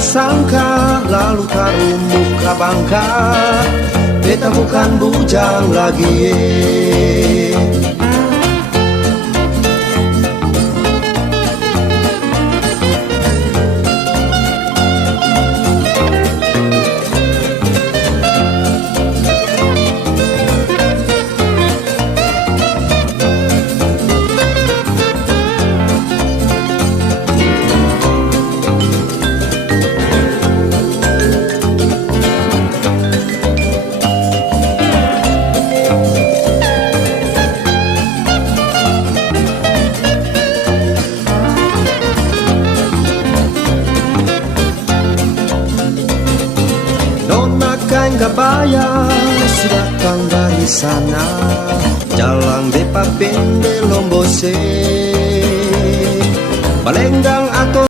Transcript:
sangka lalu taruh muka bangka, beta bukan bujang lagi. Nona kain kebaya sudah datang dari sana, jalan depa pende lombose, balenggang